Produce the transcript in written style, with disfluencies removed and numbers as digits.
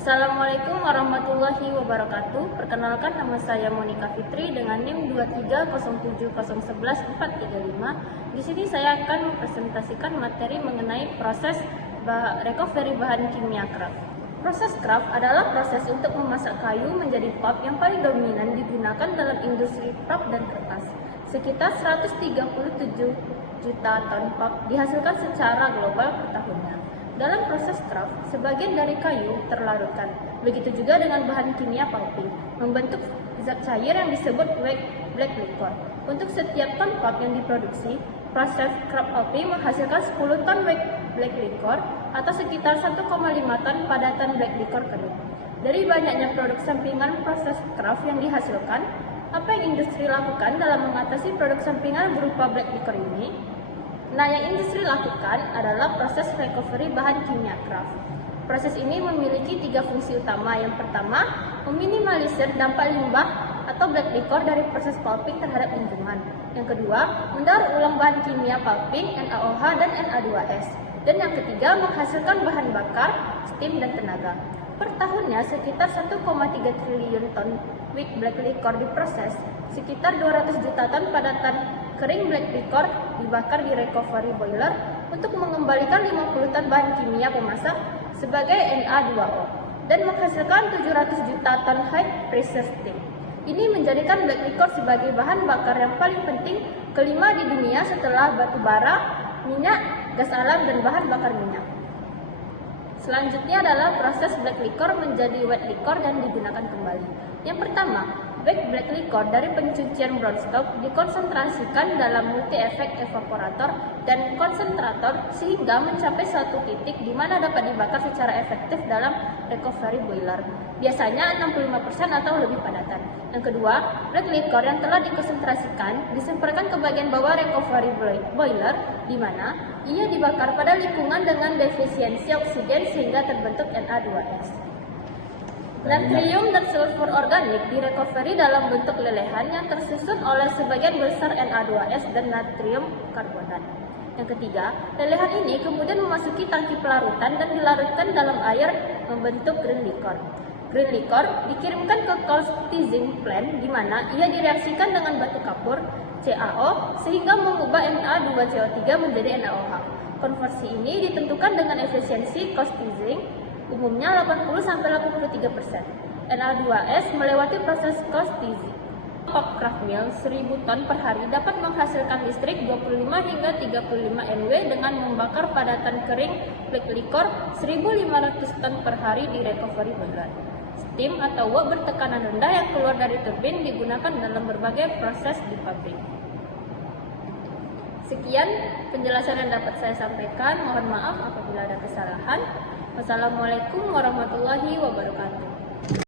Assalamualaikum warahmatullahi wabarakatuh. Perkenalkan, nama saya Monika Fitri dengan NIM 23070114435. Di sini saya akan mempresentasikan materi mengenai proses recovery bahan kimia craft. Proses craft adalah proses untuk memasak kayu menjadi pulp yang paling dominan digunakan dalam industri pulp dan kertas. Sekitar 137 juta ton pulp dihasilkan secara global per tahunnya. Dalam proses craft, sebagian dari kayu terlarutkan. Begitu juga dengan bahan kimia pulping, membentuk zat cair yang disebut black liquor. Untuk setiap ton pulp yang diproduksi, proses craft pulping menghasilkan 10 ton black liquor atau sekitar 1,5 ton padatan black liquor kering. Dari banyaknya produk sampingan proses craft yang dihasilkan, apa yang industri lakukan dalam mengatasi produk sampingan berupa black liquor ini? Nah, yang industri lakukan adalah proses recovery bahan kimia craft. Proses ini memiliki 3 fungsi utama. Yang pertama, meminimalisir dampak limbah atau black liquor dari proses pulping terhadap lingkungan. Yang kedua, mendaur ulang bahan kimia pulping NaOH dan Na2S. Dan yang ketiga, menghasilkan bahan bakar, steam, dan tenaga. Per tahunnya sekitar 1,3 triliun ton black liquor diproses, sekitar 200 juta ton padatan kering black liquor dibakar di recovery boiler untuk mengembalikan 50 ton bahan kimia pemasak sebagai Na2O dan menghasilkan 700 juta ton high pressure steam. Ini menjadikan black liquor sebagai bahan bakar yang paling penting kelima di dunia setelah batu bara, minyak, gas alam, dan bahan bakar minyak. Selanjutnya adalah proses black liquor menjadi wet liquor dan digunakan kembali. Yang pertama, black liquor dari pencucian brown stock dikonsentrasikan dalam multi-efek evaporator dan konsentrator sehingga mencapai suatu titik di mana dapat dibakar secara efektif dalam recovery boiler. Biasanya 65% atau lebih padatan. Yang kedua, black liquor yang telah dikonsentrasikan disemprotkan ke bagian bawah recovery boiler di mana ia dibakar pada lingkungan dengan defisiensi oksigen sehingga terbentuk Na2S. Natrium dan sulfur organik di recovery dalam bentuk lelehan yang tersusun oleh sebagian besar Na2S dan natrium karbonat. Yang ketiga, lelehan ini kemudian memasuki tangki pelarutan dan dilarutkan dalam air membentuk green liquor. Green liquor dikirimkan ke cold staging plant di mana ia direaksikan dengan batu kapur CaO sehingga mengubah Na2CO3 menjadi NaOH. Konversi ini ditentukan dengan efisiensi cold staging umumnya 80-83%. Na2S melewati proses cold staging. Pulp craft mill 1000 ton per hari dapat menghasilkan listrik 25 hingga 35 NW dengan membakar padatan kering black liquor 1500 ton per hari di recovery boiler. Steam atau uap bertekanan rendah yang keluar dari turbin digunakan dalam berbagai proses di pabrik. Sekian penjelasan yang dapat saya sampaikan. Mohon maaf apabila ada kesalahan. Wassalamualaikum warahmatullahi wabarakatuh.